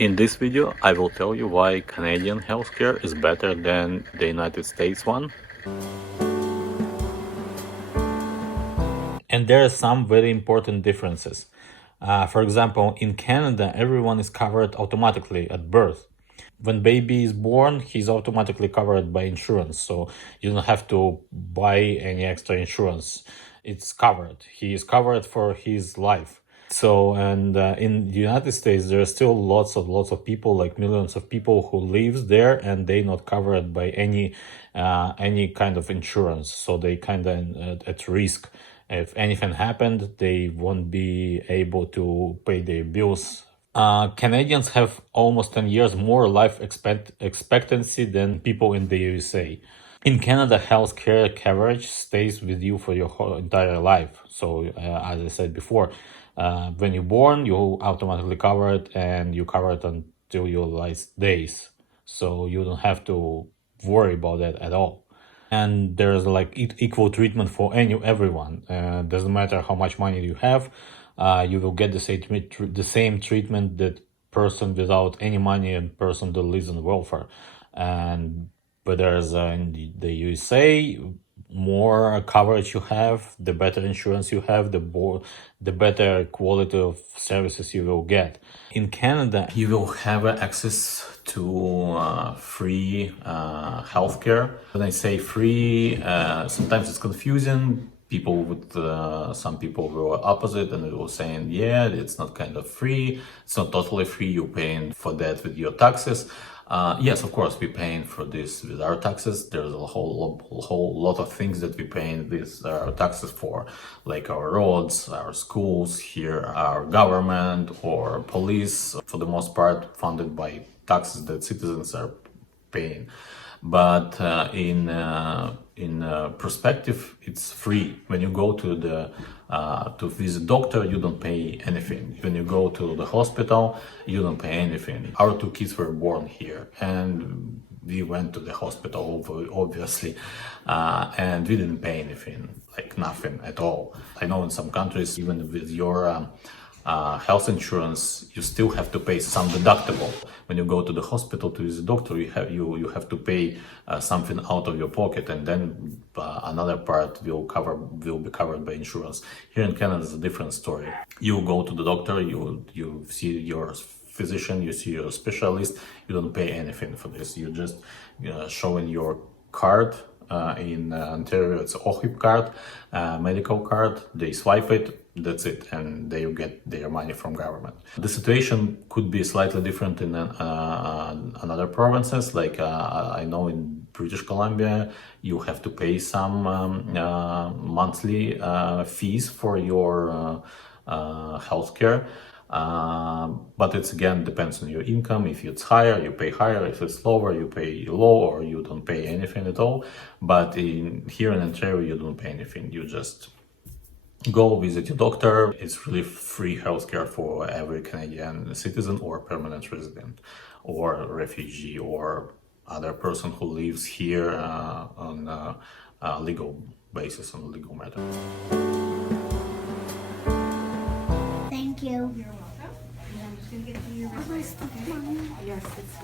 In this video, I will tell you why Canadian healthcare is better than the United States one. And there are some very important differences. For example, in Canada, everyone is covered automatically at birth. When baby is born, he's automatically covered by insurance, so you don't have to buy any extra insurance. It's covered. He is covered for his life. So, and in the United States, there are still lots of people, like millions of people who lives there, and they not covered by any kind of insurance. So they kind of at risk. If anything happened, they won't be able to pay their bills. Canadians have almost 10 years more life expectancy than people in the USA. In Canada, healthcare coverage stays with you for your whole entire life. So, as I said before, when you're born, you automatically covered, and you covered until your last days. So you don't have to worry about that at all. And there's like equal treatment for everyone. Doesn't matter how much money you have, you will get the same treatment that person without any money and person that lives on welfare. And whereas in the USA, more coverage you have, the better insurance you have, the better quality of services you will get. In Canada, you will have access to free healthcare. When I say free, sometimes it's confusing. Some people were opposite and they were saying, yeah, it's not kind of free. It's not totally free. You're paying for that with your taxes. Yes, of course, we're paying for this with our taxes. There's a whole lot of things that we're paying these taxes for, like our roads, our schools, here, our government or police, for the most part, funded by taxes that citizens are paying. But in perspective, it's free. When you go to visit doctor, you don't pay anything. When you go to the hospital, you don't pay anything. Our two kids were born here, and we went to the hospital, obviously, and we didn't pay anything, like nothing at all. I know in some countries, even with your health insurance, you still have to pay some deductible. When you go to the hospital to visit a doctor, you have to pay something out of your pocket, and then another part will be covered by insurance. Here in Canada, it's a different story. You go to the doctor, you see your physician, you see your specialist. You don't pay anything for this. You just showing your card. In Ontario, it's OHIP card, medical card. They swipe it, that's it, and they get their money from government. The situation could be slightly different in another provinces. Like I know in British Columbia, you have to pay some monthly fees for your healthcare. But it's again depends on your income. If it's higher, you pay higher. If it's lower, you pay low, or you don't pay anything at all. But here in Ontario, you don't pay anything. You just go visit your doctor. It's really free healthcare for every Canadian citizen or permanent resident or refugee or other person who lives here on a legal basis, on a legal matter. Thank you. You're welcome. And I'm just going to get you your receipt. Mom. Yes, it's